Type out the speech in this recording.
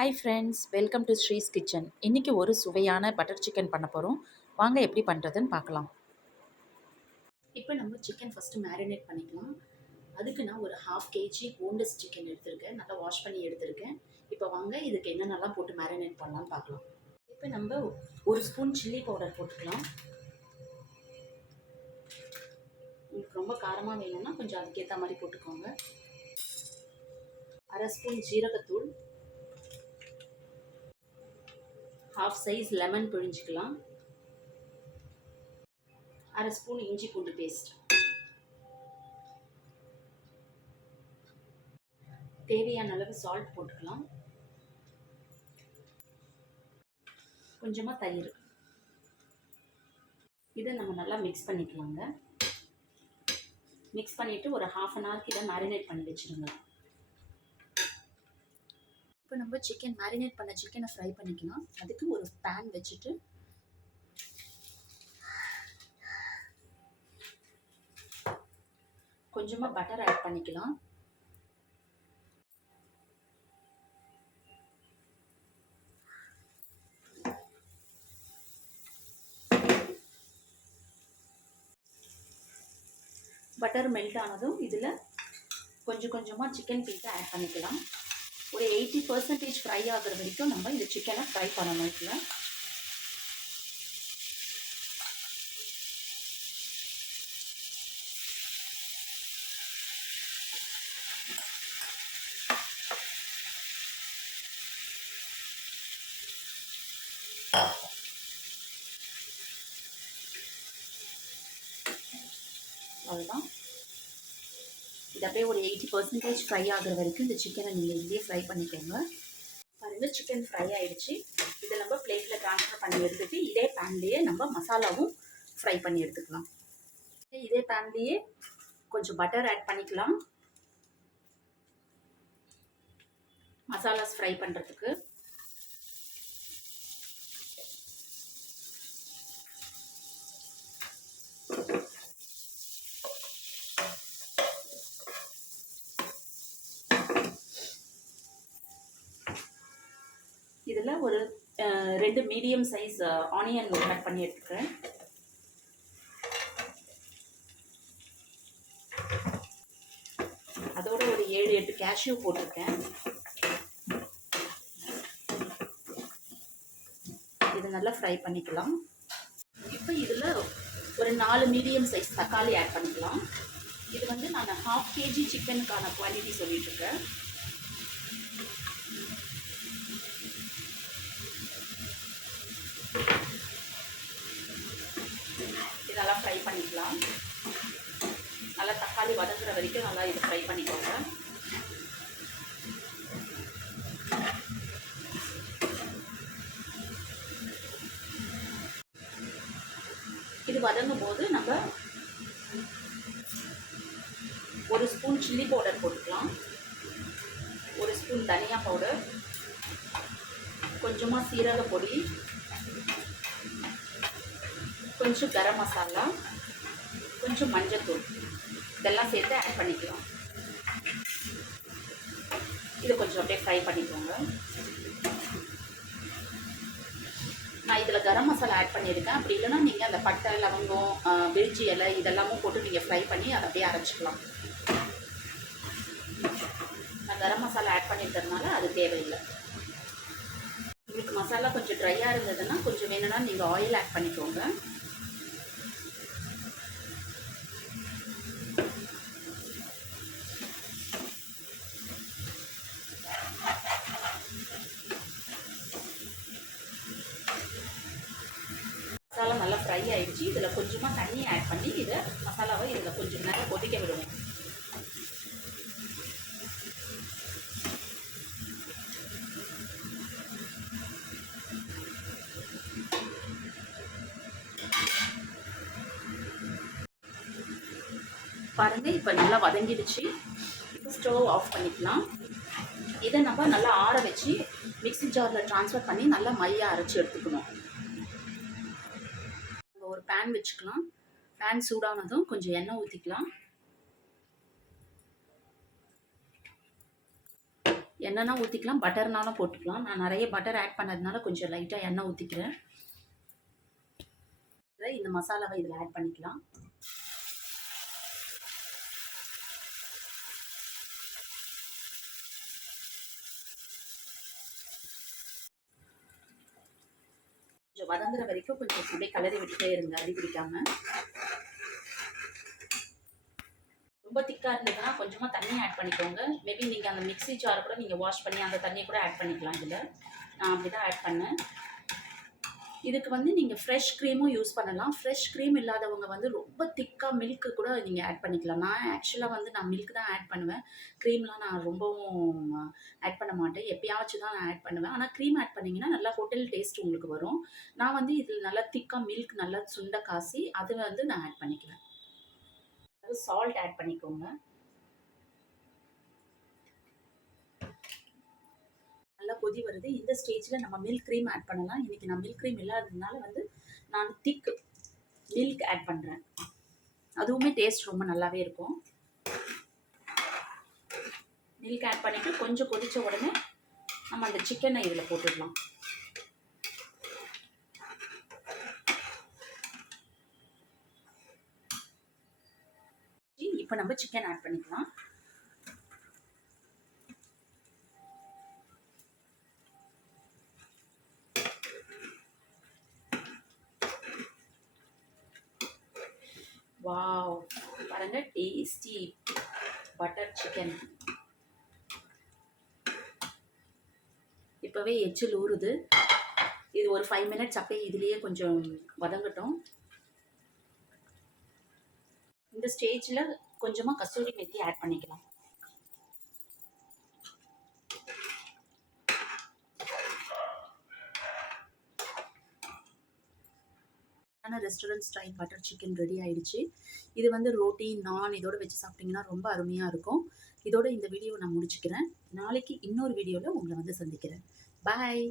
Hi friends, welcome to ஸ்ரீஸ் kitchen. இன்றைக்கி ஒரு சுவையான பட்டர் சிக்கன் பண்ண போகிறோம். வாங்க எப்படி பண்ணுறதுன்னு பார்க்கலாம். இப்போ நம்ம சிக்கன் ஃபஸ்ட்டு மேரினேட் பண்ணிக்கலாம். அதுக்கு நான் ஒரு 1/2 kg போன்லெஸ் சிக்கன் எடுத்திருக்கேன். நல்லா வாஷ் பண்ணி எடுத்திருக்கேன். இப்போ வாங்க இதுக்கு என்னென்னலாம் போட்டு மேரினேட் பண்ணலாம்னு பார்க்கலாம். இப்போ நம்ம 1 ஸ்பூன் சில்லி பவுடர் போட்டுக்கலாம். உங்களுக்கு ரொம்ப காரமாக வேணும்னா கொஞ்சம் அதுக்கேற்ற மாதிரி போட்டுக்கோங்க. 1/2 ஸ்பூன் ஜீரகத்தூள், 1/2 சைஸ் லெமன் பிழிஞ்சிக்கலாம், 1/2 ஸ்பூன் இஞ்சி பூண்டு பேஸ்ட், தேவையான அளவு சால்ட் போட்டுக்கலாம், கொஞ்சமாக தயிர். இதை நம்ம நல்லா மிக்ஸ் பண்ணிக்கலாங்க. மிக்ஸ் பண்ணிவிட்டு ஒரு 1/2 அன் ஹவருக்கு இதை மேரினேட் பண்ணி வச்சுருங்க. இப்போ நம்ம சிக்கன் மேரினேட் பண்ண சிக்கனை ஃப்ரை பண்ணிக்கலாம். அதுக்கு ஒரு பேன் வச்சுட்டு கொஞ்சமாக பட்டர் ஆட் பண்ணிக்கலாம். பட்டர் மெல்ட் ஆனதும் இதில் கொஞ்சம் கொஞ்சமாக சிக்கன் பீஸை ஆட் பண்ணிக்கலாம். ஒரு 80% ஃப்ரை ஆகிற வரைக்கும் நம்ம இந்த சிக்கனை ஃப்ரை பண்ணணும். இதில் அவ்வளோதான். இது அப்படியே ஒரு 80% ஃப்ரை ஆகிற வரைக்கும் இந்த சிக்கனை நீங்கள் இதுலேயே ஃப்ரை பண்ணிக்கோங்க. பாருங்கள், சிக்கன் ஃப்ரை ஆகிடுச்சு. இதை நம்ம பிளேட்டில் ட்ரான்ஸ்ஃபர் பண்ணி எடுத்துகிட்டு இதே பேன்லேயே நம்ம மசாலாவும் ஃப்ரை பண்ணி எடுத்துக்கலாம். இதே பேன்லேயே கொஞ்சம் பட்டர் ஆட் பண்ணிக்கலாம் மசாலாஸ் ஃப்ரை பண்ணுறதுக்கு. இதில் ஒரு 2 மீடியம் சைஸ் ஆனியன் கட் பண்ணி எடுத்துக்கிறேன். அதோட ஒரு 7-8 கேஷ்யூ போட்டிருக்கேன். இது நல்லா ஃப்ரை பண்ணிக்கலாம். இப்போ இதில் ஒரு 4 மீடியம் சைஸ் தக்காளி ஆட் பண்ணிக்கலாம். இது வந்து நான் 1/2 kg சிக்கனுக்கான குவான்டிட்டி சொல்லிட்டுருக்கேன். இதெல்லாம் ஃப்ரை பண்ணிக்கலாம். நல்லா தக்காளி வதங்குற வரைக்கும் நல்லா இதை ஃப்ரை பண்ணிக்கோங்க. இது வதங்கும் போது நம்ம 1 ஸ்பூன் சில்லி பவுடர் போட்டுக்கலாம், 1 ஸ்பூன் தனியா பவுடர், கொஞ்சமாக சீரக பொடி, கொஞ்சம் கரம் மசாலா, கொஞ்சம் மஞ்சள்தூள், இதெல்லாம் சேர்த்து ஆட் பண்ணிக்கலாம். இதை கொஞ்சம் அப்படியே ஃப்ரை பண்ணிக்கோங்க. நான் இதில் கரம் மசாலா ஆட் பண்ணியிருக்கேன். அப்படி இல்லைன்னா நீங்கள் அந்த பட்டை, லவங்கம், பிரிஞ்சி இலை இதெல்லாமும் போட்டு நீங்கள் ஃப்ரை பண்ணி அதை அப்படியே அரைச்சிக்கலாம். நான் கரம் மசாலா ஆட் பண்ணியிருக்கிறதுனால அது தேவையில்லை. உங்களுக்கு மசாலா கொஞ்சம் ட்ரையாக இருந்ததுன்னா கொஞ்சம் வேணும்னா நீங்கள் ஆயில் ஆட் பண்ணிக்கோங்க. மசாலா நல்லா ஃப்ரை ஆகிடுச்சு. இதில் கொஞ்சமாக தண்ணி ஆட் பண்ணி இதை மசாலாவை இதில் கொஞ்சம் நேரம் கொதிக்க விடுவோம். பாருங்கள், இப்போ நல்லா வதங்கிடுச்சு. இப்போ ஸ்டவ் ஆஃப் பண்ணிக்கலாம். இதை நம்ம நல்லா ஆற வச்சு மிக்ஸி ஜாரில் ட்ரான்ஸ்ஃபர் பண்ணி நல்லா மையாக அரைச்சி எடுத்துக்கணும். ஒரு பேன் வச்சுக்கலாம். பேன் சூடானதும் கொஞ்சம் எண்ணெய் ஊற்றிக்கலாம். எண்ணெய்னா ஊற்றிக்கலாம், பட்டர்னாலும் போட்டுக்கலாம். நான் நிறைய பட்டர் ஆட் பண்ணதுனால கொஞ்சம் லைட்டாக எண்ணெய் ஊற்றிக்கிறேன். இந்த மசாலாவை இதில் ஆட் பண்ணிக்கலாம். கொஞ்சம் வதங்குற வரைக்கும் கொஞ்சம் அப்படியே கலரி விட்டுட்டே இருங்க, அடி பிடிக்காம. ரொம்ப திக்காக இருந்ததுன்னா கொஞ்சமாக தண்ணி ஆட் பண்ணிக்கோங்க. மேபி நீங்கள் அந்த மிக்ஸி ஜார் கூட நீங்கள் வாஷ் பண்ணி அந்த தண்ணியை கூட ஆட் பண்ணிக்கலாம். இதில் நான் அப்படி தான் ஆட் பண்ணேன். இதுக்கு வந்து நீங்கள் ஃப்ரெஷ் க்ரீமும் யூஸ் பண்ணலாம். ஃப்ரெஷ் க்ரீம் இல்லாதவங்க வந்து ரொம்ப திக்காக மில்க்கு கூட நீங்கள் ஆட் பண்ணிக்கலாம். நான் ஆக்சுவலாக வந்து நான் மில்க் தான் ஆட் பண்ணுவேன். க்ரீம்லாம் நான் ரொம்பவும் ஆட் பண்ண மாட்டேன். எப்பயாச்சும் தான் நான் ஆட் பண்ணுவேன். ஆனால் க்ரீம் ஆட் பண்ணிங்கன்னா நல்லா ஹோட்டல் டேஸ்ட் உங்களுக்கு வரும். நான் வந்து இதில் நல்லா திக்காக மில்க் நல்லா சுண்ட காசி அதை வந்து நான் ஆட் பண்ணிக்கிறேன். சால்ட் ஆட் பண்ணிக்கோங்க. நல்லா கொதி வருது. இந்த ஸ்டேஜில் நம்ம மில்க் க்ரீம் ஆட் பண்ணலாம். இன்றைக்கி நான் மில்க் க்ரீம் இல்லாததுனால வந்து நான் திக் மில்க் ஆட் பண்ணுறேன். அதுவுமே டேஸ்ட் ரொம்ப நல்லாவே இருக்கும். மில்க் ஆட் பண்ணிவிட்டு கொஞ்சம் கொதித்த உடனே நம்ம அந்த சிக்கனை இதில் போட்டுடலாம். இப்போ நம்ம சிக்கன் ஆட் பண்ணிக்கலாம். வாவ், பாருங்க, டேஸ்டி பட்டர் சிக்கன். இப்போவே எச்சில் ஊறுது. இது ஒரு 5 மினிட்ஸ் அப்படியே இதுலேயே கொஞ்சம் வதங்கட்டும். இந்த ஸ்டேஜில் கொஞ்சமாக கஸ்தூரி மெத்தி ஆட் பண்ணிக்கலாம். Restaurant style butter chicken ready ஆயிடுச்சு. இது வந்து ரோட்டி, நான் இதோட வச்சு சாப்பிட்டிங்கன்னா ரொம்ப அருமையாக இருக்கும். இதோட இந்த வீடியோவை நான் முடிச்சுக்கிறேன். நாளைக்கு இன்னொரு வீடியோவில் உங்களை வந்து சந்திக்கிறேன். பாய்.